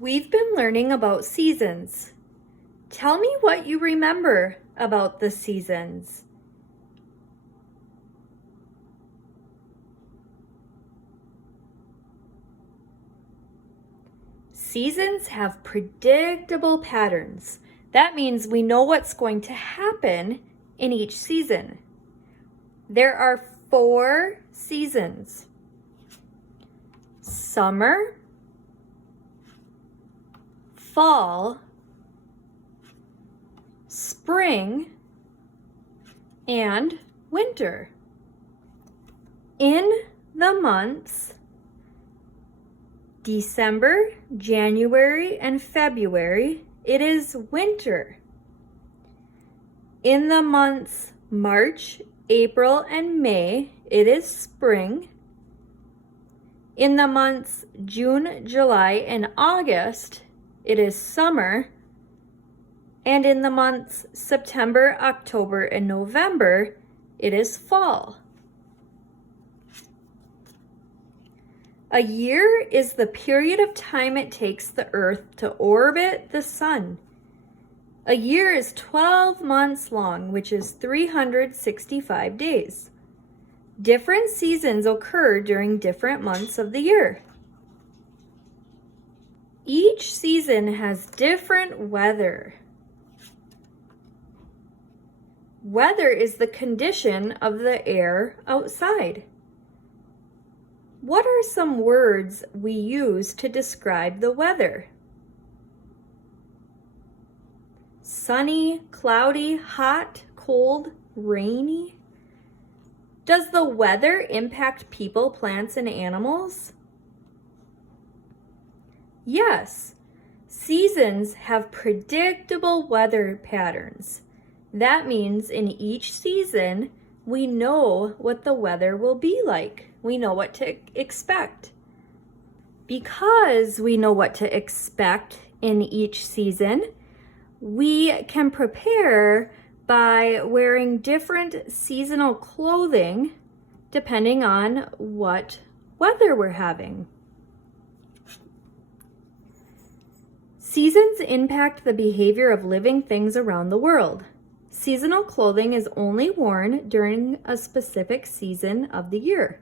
We've been learning about seasons. Tell me what you remember about the seasons. Seasons have predictable patterns. That means we know what's going to happen in each season. There are 4 seasons: summer, fall, spring, and winter. In the months December, January, and February, it is winter. In the months March, April, and May, it is spring. In the months June, July, and August, it is summer. And in the months September, October, and November, it is fall. A year is the period of time it takes the Earth to orbit the sun. A year is 12 months long, which is 365 days. Different seasons occur during different months of the year. Each season has different weather. Weather is the condition of the air outside. What are some words we use to describe the weather? Sunny, cloudy, hot, cold, rainy. Does the weather impact people, plants, and animals? Yes, seasons have predictable weather patterns. That means in each season, we know what the weather will be like. We know what to expect. Because we know what to expect in each season, we can prepare by wearing different seasonal clothing depending on what weather we're having. Seasons impact the behavior of living things around the world. Seasonal clothing is only worn during a specific season of the year.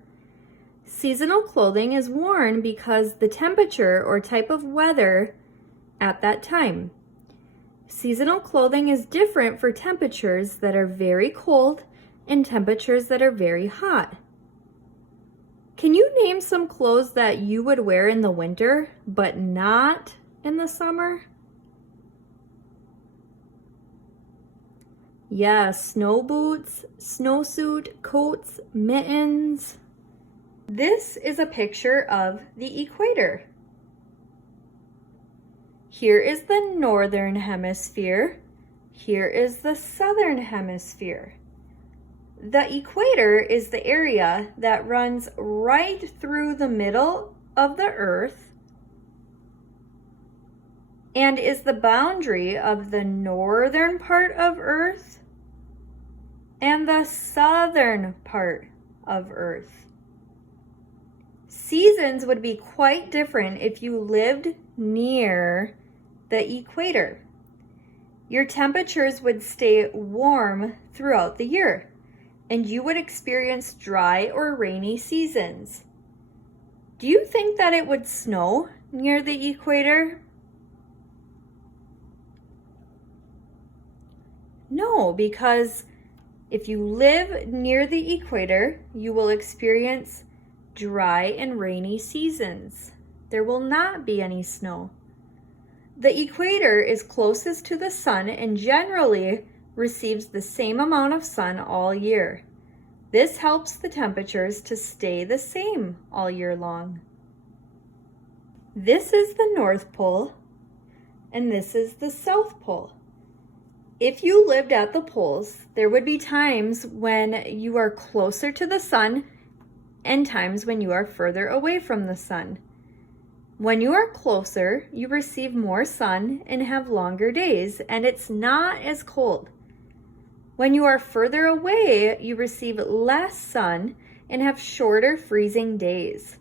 Seasonal clothing is worn because the temperature or type of weather at that time. Seasonal clothing is different for temperatures that are very cold and temperatures that are very hot. Can you name some clothes that you would wear in the winter, but not in the summer? Yes, snow boots, snowsuit, coats, mittens. This is a picture of the equator. Here is the northern hemisphere. Here is the southern hemisphere. The equator is the area that runs right through the middle of the Earth and is the boundary of the northern part of Earth and the southern part of Earth. Seasons would be quite different if you lived near the equator. Your temperatures would stay warm throughout the year, and you would experience dry or rainy seasons. Do you think that it would snow near the equator? No, because if you live near the equator, you will experience dry and rainy seasons. There will not be any snow. The equator is closest to the sun and generally receives the same amount of sun all year. This helps the temperatures to stay the same all year long. This is the North Pole and this is the South Pole. If you lived at the poles, there would be times when you are closer to the sun and times when you are further away from the sun. When you are closer, you receive more sun and have longer days, and it's not as cold. When you are further away, you receive less sun and have shorter freezing days.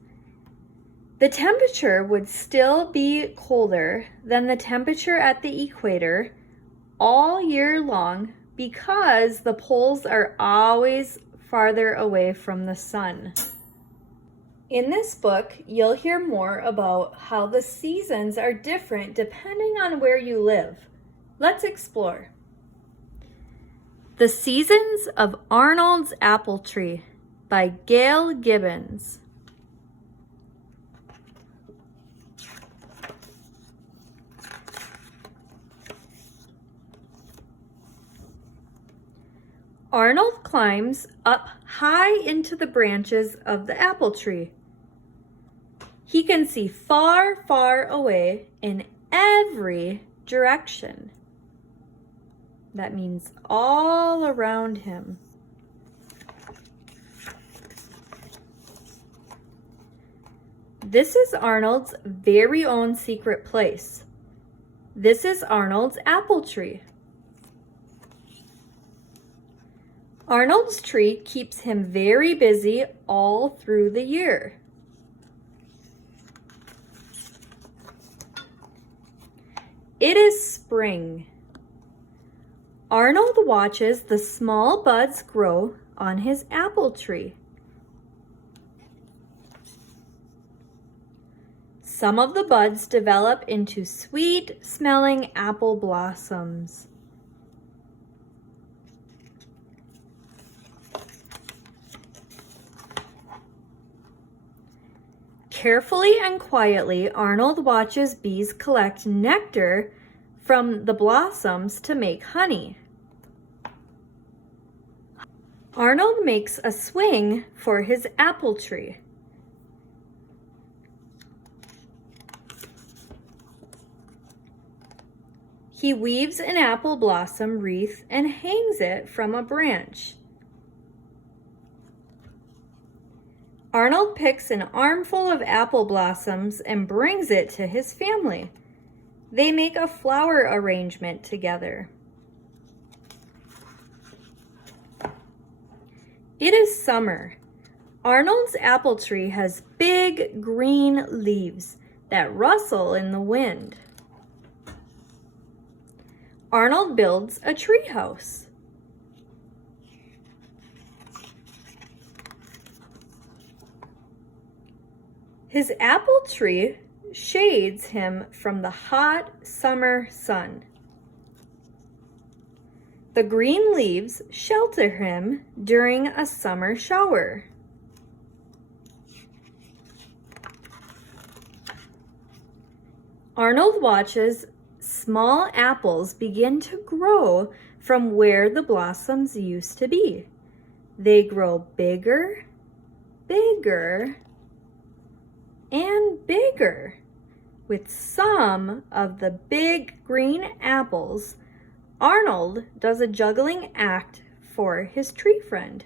The temperature would still be colder than the temperature at the equator all year long because the poles are always farther away from the sun. In this book, you'll hear more about how the seasons are different depending on where you live. Let's explore. The Seasons of Arnold's Apple Tree by Gail Gibbons. Arnold climbs up high into the branches of the apple tree. He can see far, far away in every direction. That means all around him. This is Arnold's very own secret place. This is Arnold's apple tree. Arnold's tree keeps him very busy all through the year. It is spring. Arnold watches the small buds grow on his apple tree. Some of the buds develop into sweet-smelling apple blossoms. Carefully and quietly, Arnold watches bees collect nectar from the blossoms to make honey. Arnold makes a swing for his apple tree. He weaves an apple blossom wreath and hangs it from a branch. Arnold picks an armful of apple blossoms and brings it to his family. They make a flower arrangement together. It is summer. Arnold's apple tree has big green leaves that rustle in the wind. Arnold builds a tree house. His apple tree shades him from the hot summer sun. The green leaves shelter him during a summer shower. Arnold watches small apples begin to grow from where the blossoms used to be. They grow bigger, bigger, and bigger. With some of the big green apples, Arnold does a juggling act for his tree friend.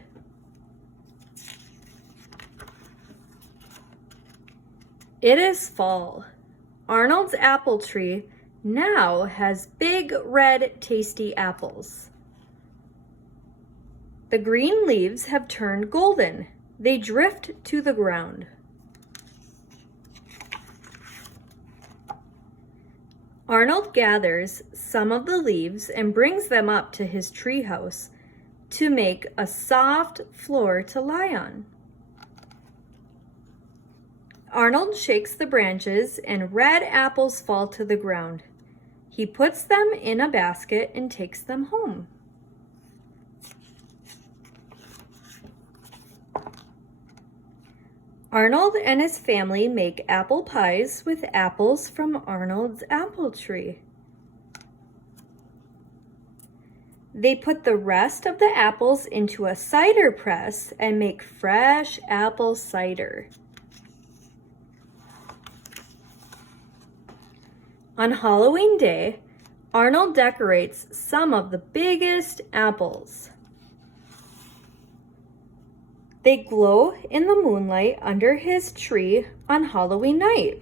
It is fall. Arnold's apple tree now has big red tasty apples. The green leaves have turned golden. They drift to the ground. Arnold gathers some of the leaves and brings them up to his treehouse to make a soft floor to lie on. Arnold shakes the branches and red apples fall to the ground. He puts them in a basket and takes them home. Arnold and his family make apple pies with apples from Arnold's apple tree. They put the rest of the apples into a cider press and make fresh apple cider. On Halloween Day, Arnold decorates some of the biggest apples. They glow in the moonlight under his tree on Halloween night.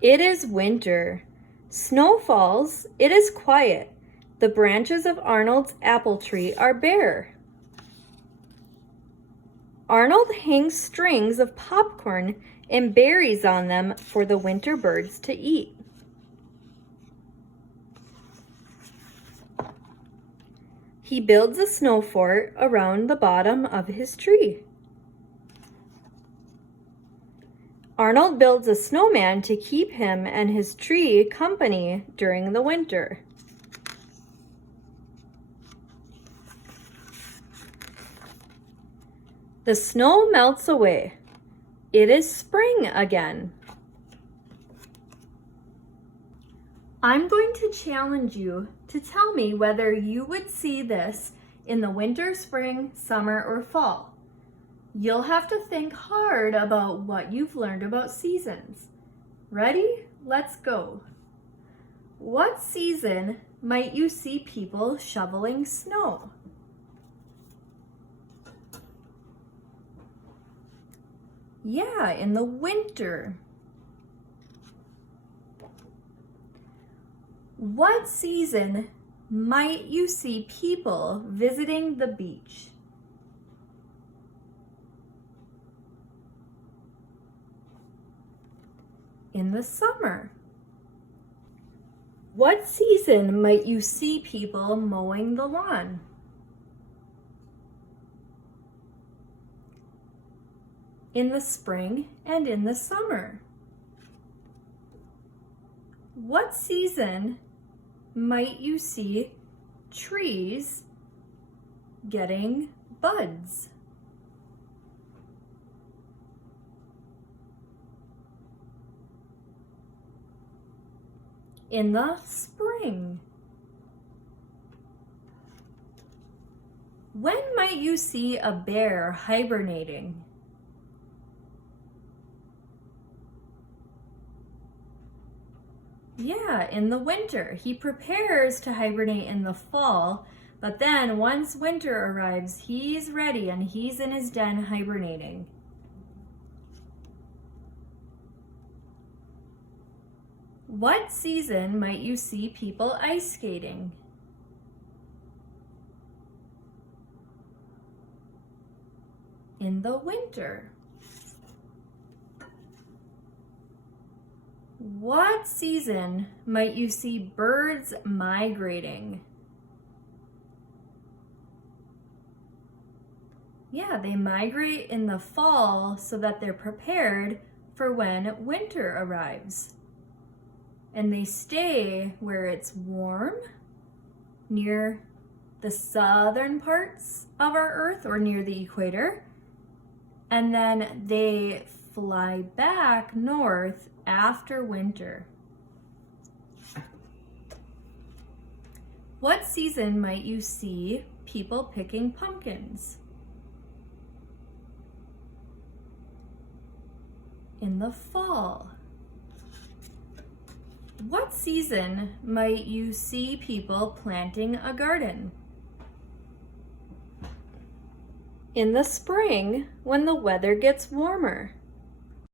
It is winter. Snow falls. It is quiet. The branches of Arnold's apple tree are bare. Arnold hangs strings of popcorn and berries on them for the winter birds to eat. He builds a snow fort around the bottom of his tree. Arnold builds a snowman to keep him and his tree company during the winter. The snow melts away. It is spring again. I'm going to challenge you to tell me whether you would see this in the winter, spring, summer, or fall. You'll have to think hard about what you've learned about seasons. Ready? Let's go. What season might you see people shoveling snow? Yeah, in the winter. What season might you see people visiting the beach? In the summer. What season might you see people mowing the lawn? In the spring and in the summer. What season might you see trees getting buds? In the spring. When might you see a bear hibernating? Yeah, in the winter. He prepares to hibernate in the fall, but then once winter arrives, he's ready and he's in his den hibernating. What season might you see people ice skating? In the winter. What season might you see birds migrating? Yeah, they migrate in the fall so that they're prepared for when winter arrives. And they stay where it's warm, near the southern parts of our Earth or near the equator. And then they fly back north after winter. What season might you see people picking pumpkins? In the fall. What season might you see people planting a garden? In the spring, when the weather gets warmer.